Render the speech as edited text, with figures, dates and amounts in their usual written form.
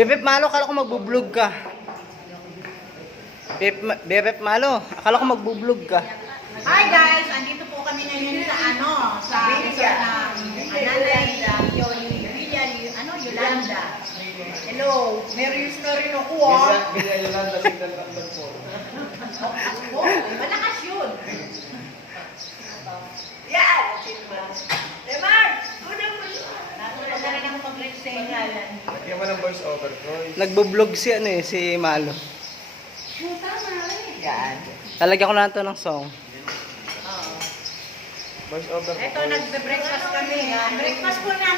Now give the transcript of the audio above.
Bebep Malo, akala ko magbublog ka. Bebep Malo, akala ko magbublog ka. Hi guys, andito po kami ngayon sa resort ng Ananay Yolanda. Hello, Marius na rin ako Villa Yolanda, signal number 4. Oh, malakas yun. Yan! Mark! Natulang na rin ako mag-reach sa ingalan. Lagyan mo ng voice over, Troy. Nagbo-vlog si ano eh, si Malo. Yan. Talagyan ko na ito ng song. Oo. Voice over. Ito, nagbe-breakfast kami. Breakfast po na.